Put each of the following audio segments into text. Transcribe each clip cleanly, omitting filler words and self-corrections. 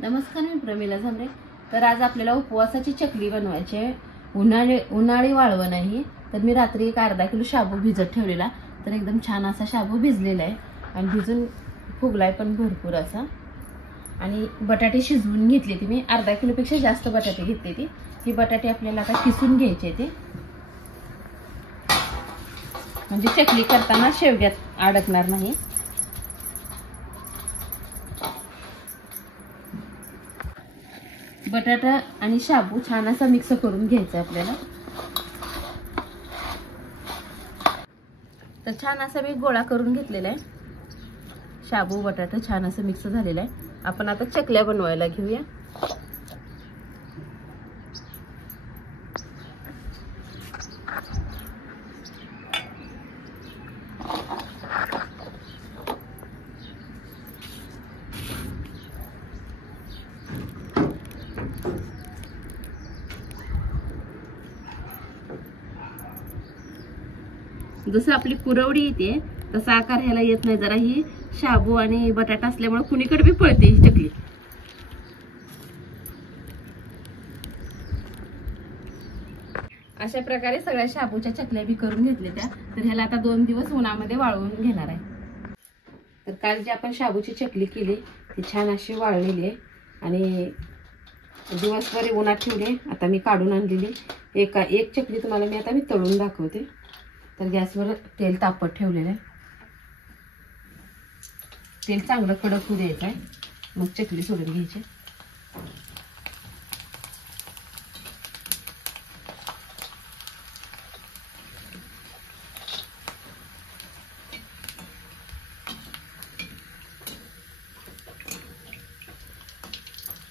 नमस्कार, मी प्रमिला झांबरे। तर आज आपल्याला उपवासाची चकली बनवायची आहे। उन्हाळी वाळवण आहे। तर मी रात्री एक अर्धा किलो शाबू भिजत ठेवलेला, तर एकदम छान असा शाबू भिजलेला आहे आणि भिजून फुगलाय पण भरपूर असा। आणि बटाटे शिजवून घेतले ती मी अर्धा किलो पेक्षा जास्त बटाटे घेतले ती। ही बटाटे आपल्याला आता किसून घ्यायचे ते, म्हणजे चकली करताना शेवग्यात अडकणार नाही। बटाटा आणि शाबू छान असा मिक्स करून घ्यायचा आपल्याला। तर छान असा मी गोळा करून घेतलेला आहे। शाबू बटाटा छान असं मिक्स झालेला आहे। आपण आता चकल्या बनवायला घेऊया। जसं आपली कुरवडी येते तसा आकार ह्याला येत नाही। जरा ही शाबू आणि बटाटा असल्यामुळे कुणीकडे बी पळते ही चकली। अशा प्रकारे सगळ्या शाबूच्या चकल्या बी करून घेतल्या त्या। तर ह्याला आता 2 दिवस उन्हामध्ये वाळवून घेणार आहे। तर काल जी आपण शाबूची चकली केली ती छान अशी वाळलेली आहे आणि दिवसभर उन्हात ठेवली। आता मी काढून आणलेली एक चकली तुम्हाला मी आता तळून दाखवते। तर गॅसवर तेल तापत ठेवलेलं आहे। तेल चांगलं कडक होऊ द्यायचं आहे, मग चकली सोडून घ्यायची।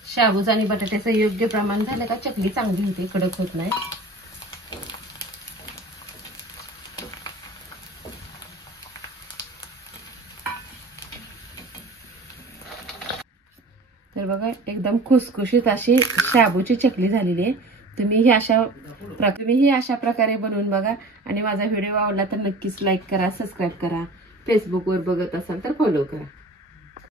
शाबूचा आणि बटाट्याचं योग्य प्रमाण झालं का चकली चांगली होते, कडक होत नाही। तर बघा एकदम खुसखुशीत अशी शाबूची चकली झालेली आहे। तुम्ही ही अशा प्रकारे बनवून बघा आणि माझा व्हिडिओ आवडला तर नक्कीच लाईक करा, सबस्क्राईब करा। फेसबुकवर बघत असाल तर फॉलो करा।